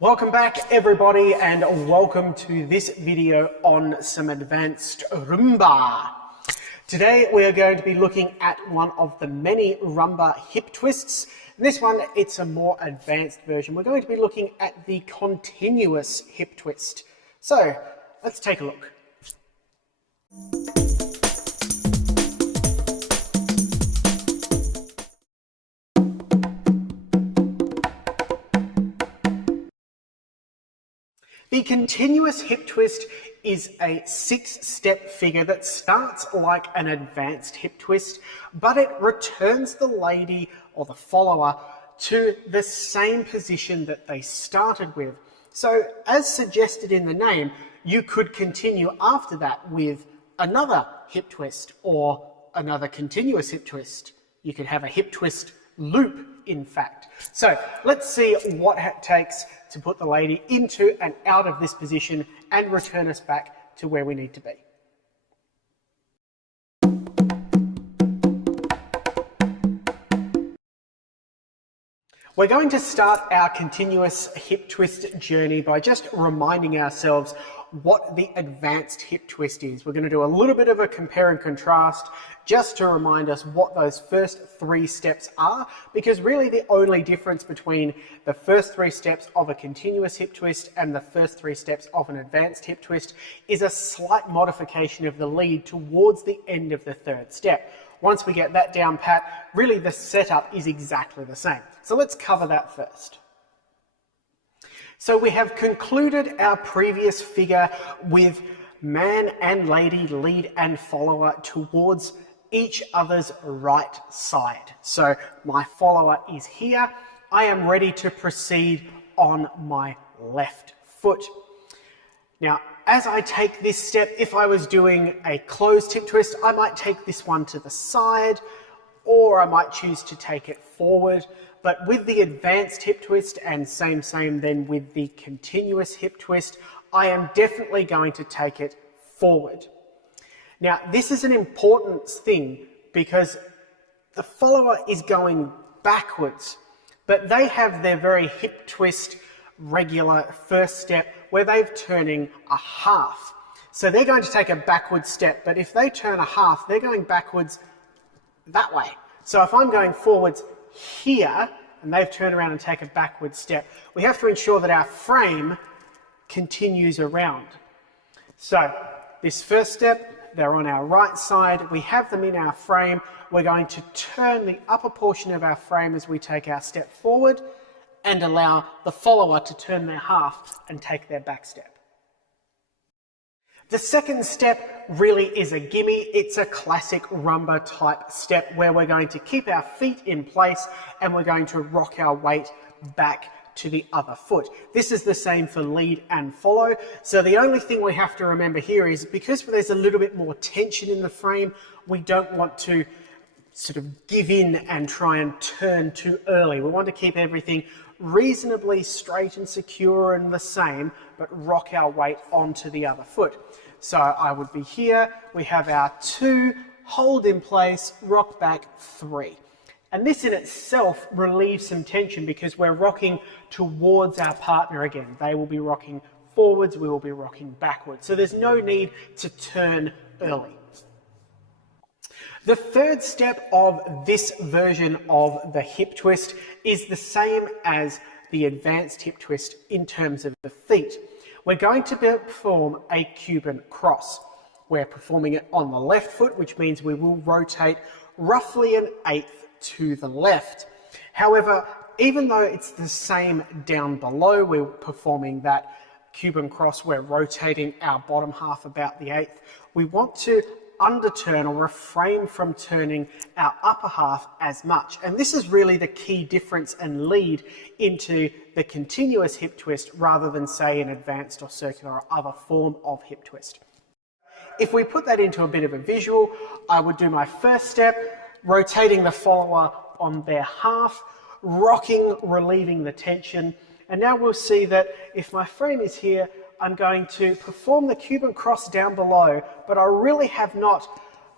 Welcome back everybody, and welcome to this video on some advanced Rumba. Today we are going to be looking at one of the many Rumba hip twists. In this one, it's a more advanced version. We're going to be looking at the continuous hip twist. So let's take a look. The continuous hip twist is a 6-step figure that starts like an advanced hip twist, but it returns the lady or the follower to the same position that they started with. So as suggested in the name, you could continue after that with another hip twist or another continuous hip twist. You could have a hip twist loop, in fact. So let's see what it takes to put the lady into and out of this position and return us back to where we need to be. We're going to start our continuous hip twist journey by just reminding ourselves what the advanced hip twist is. We're going to do a little bit of a compare and contrast just to remind us what those first 3 steps are, because really the only difference between the first 3 steps of a continuous hip twist and the first 3 steps of an advanced hip twist is a slight modification of the lead towards the end of the 3rd step. Once we get that down pat, really the setup is exactly the same. So let's cover that first. So we have concluded our previous figure with man and lady, lead and follower towards each other's right side. So my follower is here. I am ready to proceed on my left foot. Now, as I take this step, if I was doing a closed hip twist, I might take this one to the side, or I might choose to take it forward. But with the advanced hip twist, and same then with the continuous hip twist, I am definitely going to take it forward. Now, this is an important thing because the follower is going backwards, but they have their very hip twist regular first step where they're turning a half. So they're going to take a backward step, but if they turn a half, they're going backwards that way. So if I'm going forwards here and they've turned around and take a backward step, we have to ensure that our frame continues around. So this first step, they're on our right side, we have them in our frame, we're going to turn the upper portion of our frame as we take our step forward and allow the follower to turn their half and take their back step. The second step really is a gimme. It's a classic rumba type step where we're going to keep our feet in place and we're going to rock our weight back to the other foot. This is the same for lead and follow. So the only thing we have to remember here is because there's a little bit more tension in the frame, we don't want to sort of give in and try and turn too early. We want to keep everything reasonably straight and secure and the same, but rock our weight onto the other foot. So I would be here, we have our 2, hold in place, rock back 3. And this in itself relieves some tension because we're rocking towards our partner again. They will be rocking forwards, we will be rocking backwards. So there's no need to turn early. The third step of this version of the hip twist is the same as the advanced hip twist in terms of the feet. We're going to perform a Cuban cross. We're performing it on the left foot, which means we will rotate roughly an 1/8 to the left. However, even though it's the same down below, we're performing that Cuban cross, we're rotating our bottom half about the 1/8. We want to underturn or refrain from turning our upper half as much. And this is really the key difference and lead into the continuous hip twist rather than say an advanced or circular or other form of hip twist. If we put that into a bit of a visual, I would do my first step, rotating the follower on their half, rocking, relieving the tension. And now we'll see that if my frame is here, I'm going to perform the Cuban cross down below, but I really have not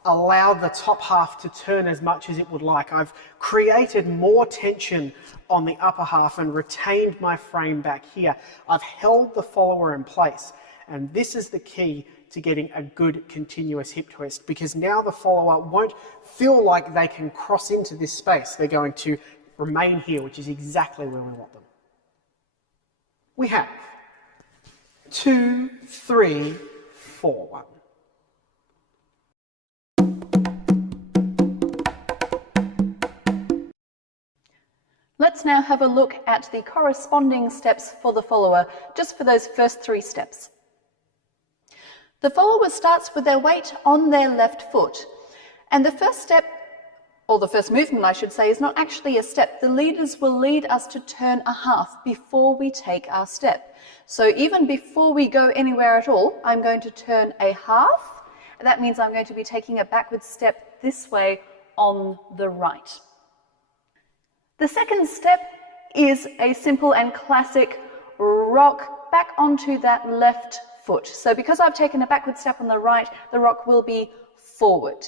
allowed the top half to turn as much as it would like. I've created more tension on the upper half and retained my frame back here. I've held the follower in place, and this is the key to getting a good continuous hip twist, because now the follower won't feel like they can cross into this space. They're going to remain here, which is exactly where we want them. We have 2, 3, 4, 1. Let's now have a look at the corresponding steps for the follower, just for those first 3 steps. The follower starts with their weight on their left foot, and the first step, or the first movement I should say, is not actually a step. The leaders will lead us to turn a half before we take our step. So even before we go anywhere at all, I'm going to turn a half. That means I'm going to be taking a backward step this way on the right. The second step is a simple and classic rock back onto that left foot. So because I've taken a backward step on the right, the rock will be forward.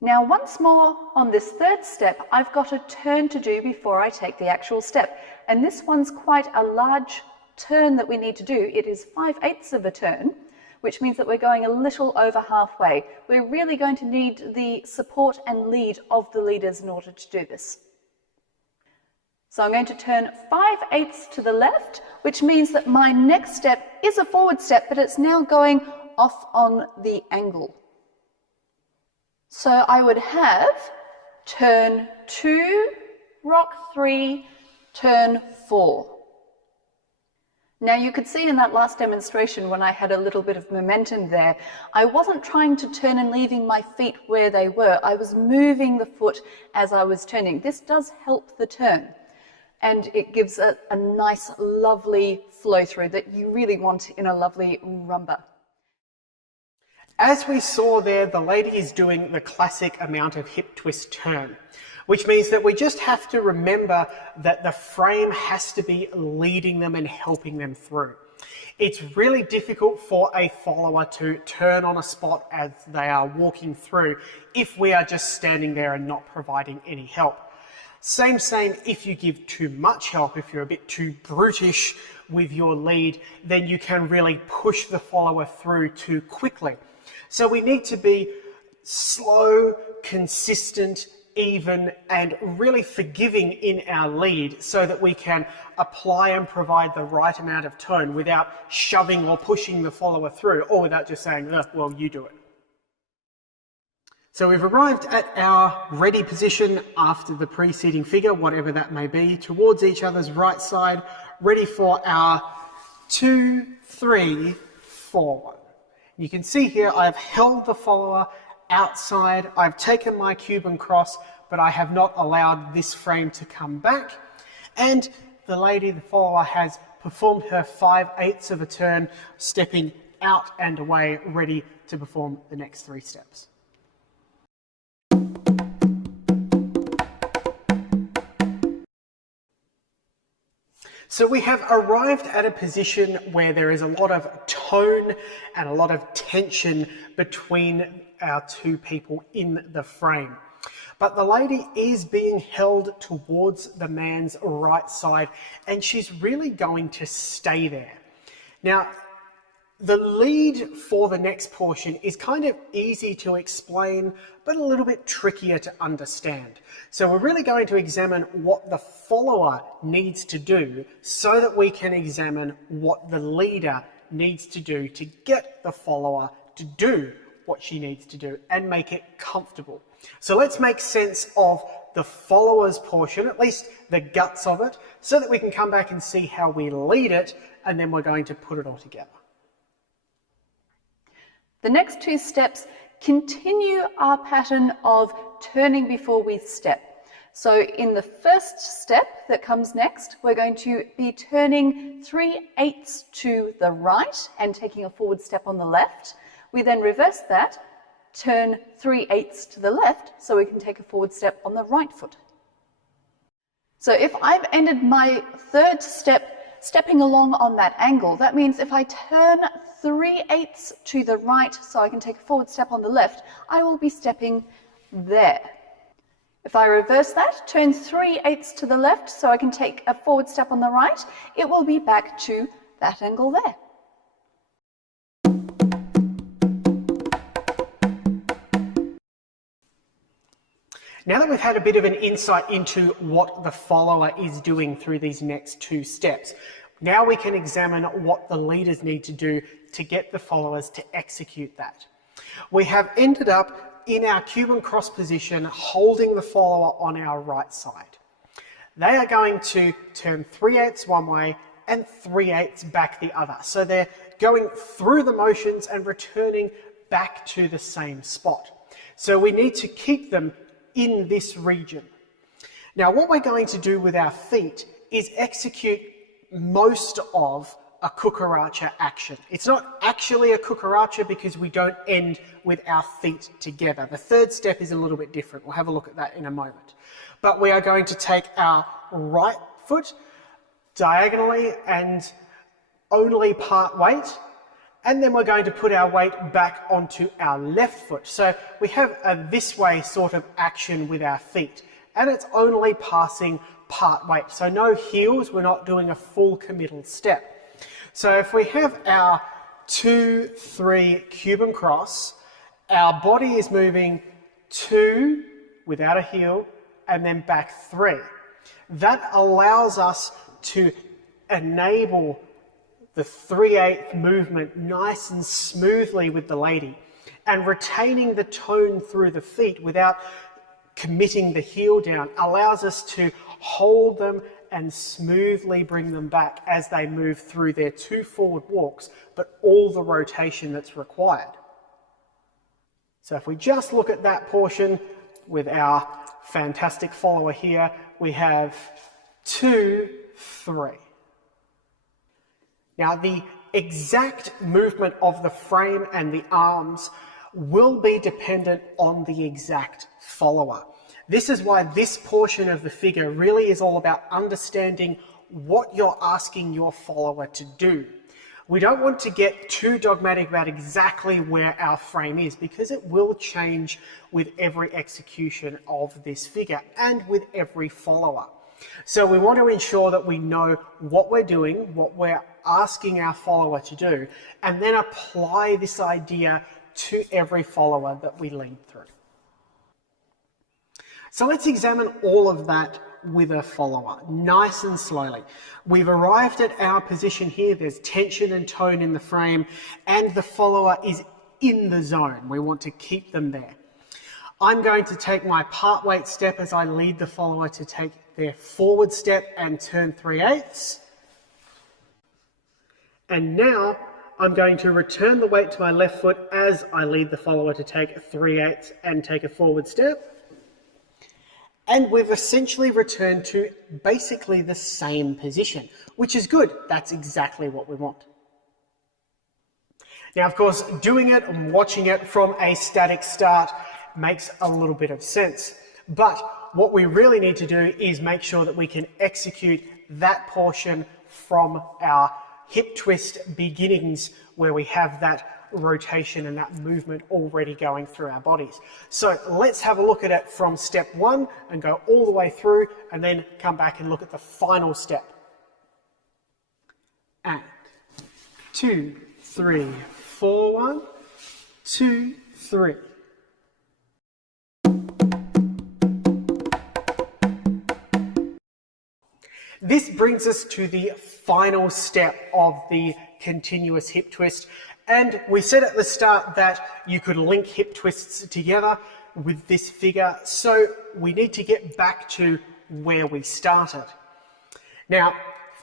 Now once more on this third step, I've got a turn to do before I take the actual step. And this one's quite a large turn that we need to do. It is 5/8 of a turn, which means that we're going a little over halfway. We're really going to need the support and lead of the leaders in order to do this. So I'm going to turn 5/8 to the left, which means that my next step is a forward step, but it's now going off on the angle. So I would have turn 2, rock 3, turn 4. Now you could see in that last demonstration when I had a little bit of momentum there, I wasn't trying to turn and leaving my feet where they were. I was moving the foot as I was turning. This does help the turn, and it gives a nice, lovely flow through that you really want in a lovely rumba. As we saw there, the lady is doing the classic amount of hip twist turn, which means that we just have to remember that the frame has to be leading them and helping them through. It's really difficult for a follower to turn on a spot as they are walking through if we are just standing there and not providing any help. Same if you give too much help. If you're a bit too brutish with your lead, then you can really push the follower through too quickly. So we need to be slow, consistent, even, and really forgiving in our lead so that we can apply and provide the right amount of tone without shoving or pushing the follower through, or without just saying, oh, well, you do it. So we've arrived at our ready position after the preceding figure, whatever that may be, towards each other's right side, ready for our 2, 3, 4, 1. You can see here I've held the follower outside, I've taken my Cuban cross, but I have not allowed this frame to come back. And the lady, the follower, has performed her 5/8 of a turn, stepping out and away, ready to perform the next 3 steps. So we have arrived at a position where there is a lot of tone and a lot of tension between our 2 people in the frame. But the lady is being held towards the man's right side, and she's really going to stay there. Now, the lead for the next portion is kind of easy to explain, but a little bit trickier to understand. So we're really going to examine what the follower needs to do so that we can examine what the leader needs to do to get the follower to do what she needs to do and make it comfortable. So let's make sense of the follower's portion, at least the guts of it, so that we can come back and see how we lead it, and then we're going to put it all together. The next 2 steps continue our pattern of turning before we step. So in the first step that comes next, we're going to be turning 3/8 to the right and taking a forward step on the left. We then reverse that, turn 3/8 to the left so we can take a forward step on the right foot. So if I've ended my third step stepping along on that angle, that means if I turn 3/8 to the right so I can take a forward step on the left, I will be stepping there. If I reverse that, turn 3/8 to the left so I can take a forward step on the right, it will be back to that angle there. Now that we've had a bit of an insight into what the follower is doing through these next two steps, now we can examine what the leaders need to do to get the followers to execute that. We have ended up in our Cuban cross position holding the follower on our right side. They are going to turn 3/8 one way and 3/8 back the other. So they're going through the motions and returning back to the same spot. So we need to keep them in this region. Now what we're going to do with our feet is execute most of a cucaracha action. It's not actually a cucaracha because we don't end with our feet together. The third step is a little bit different. We'll have a look at that in a moment. But we are going to take our right foot diagonally and only part weight, and then we're going to put our weight back onto our left foot. So we have a this way sort of action with our feet, and it's only passing part weight. So no heels, we're not doing a full committal step. So if we have our 2-3 Cuban cross, our body is moving 2 without a heel and then back 3. That allows us to enable the 3/8 movement nice and smoothly with the lady and retaining the tone through the feet without committing the heel down allows us to hold them and smoothly bring them back as they move through their 2 forward walks, but all the rotation that's required. So if we just look at that portion with our fantastic follower here, we have 2-3. Now the exact movement of the frame and the arms will be dependent on the exact follower. This is why this portion of the figure really is all about understanding what you're asking your follower to do. We don't want to get too dogmatic about exactly where our frame is because it will change with every execution of this figure and with every follower. So we want to ensure that we know what we're doing, what we're asking our follower to do, and then apply this idea to every follower that we lead through. So let's examine all of that with a follower, nice and slowly. We've arrived at our position here. There's tension and tone in the frame, and the follower is in the zone. We want to keep them there. I'm going to take my part weight step as I lead the follower to take their forward step and turn 3/8. And now I'm going to return the weight to my left foot as I lead the follower to take 3/8 and take a forward step. And we've essentially returned to basically the same position, which is good. That's exactly what we want. Now, of course, doing it and watching it from a static start makes a little bit of sense. But what we really need to do is make sure that we can execute that portion from our hip twist beginnings where we have that rotation and that movement already going through our bodies. So let's have a look at it from step 1 and go all the way through and then come back and look at the final step. And 2, 3, 4, 1, 2, 3. This brings us to the final step of the continuous hip twist. And we said at the start that you could link hip twists together with this figure. So we need to get back to where we started. Now,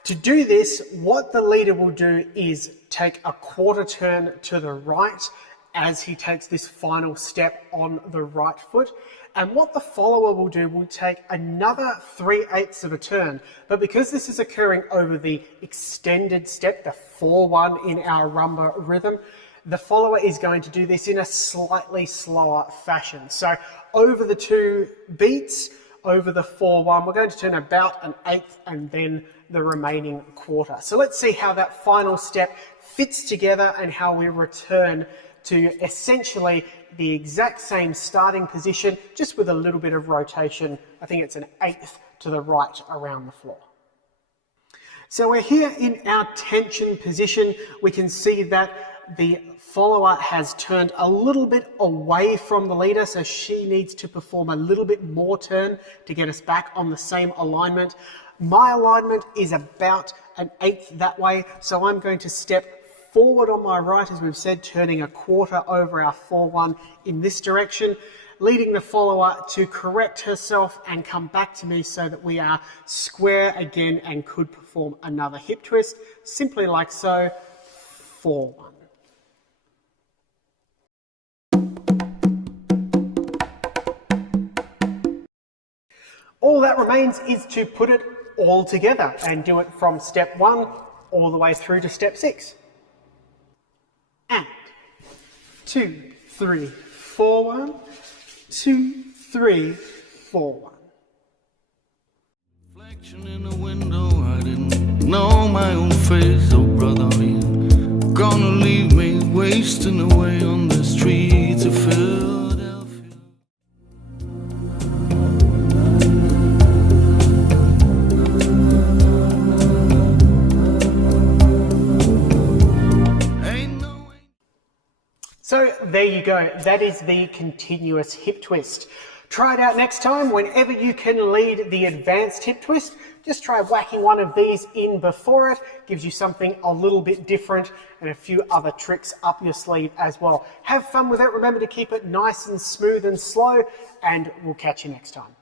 to do this, what the leader will do is take a quarter turn to the right as he takes this final step on the right foot. And what the follower will do will take another 3/8 of a turn. But because this is occurring over the extended step, the 4-1 in our rumba rhythm, the follower is going to do this in a slightly slower fashion. So over the 2 beats, over the 4-1, we're going to turn about an 1/8 and then the remaining quarter. So let's see how that final step fits together and how we return to essentially the exact same starting position, just with a little bit of rotation. I think it's an eighth to the right around the floor. So we're here in our tension position. We can see that the follower has turned a little bit away from the leader, so she needs to perform a little bit more turn to get us back on the same alignment. My alignment is about an eighth that way, so I'm going to step forward on my right, as we've said, turning a quarter over our 4-1 in this direction, leading the follower to correct herself and come back to me so that we are square again and could perform another hip twist, simply like so, 4-1. All that remains is to put it all together and do it from step 1 all the way through to step 6. And 2, 3, 4, 1, 2, 3, 4, 1. Reflection in the window, I didn't know my own face. Oh brother, are you gonna leave me wasting away on the streets of Philadelphia? So there you go, that is the continuous hip twist. Try it out next time. Whenever you can lead the advanced hip twist, just try whacking one of these in before it. Gives you something a little bit different and a few other tricks up your sleeve as well. Have fun with it. Remember to keep it nice and smooth and slow, and we'll catch you next time.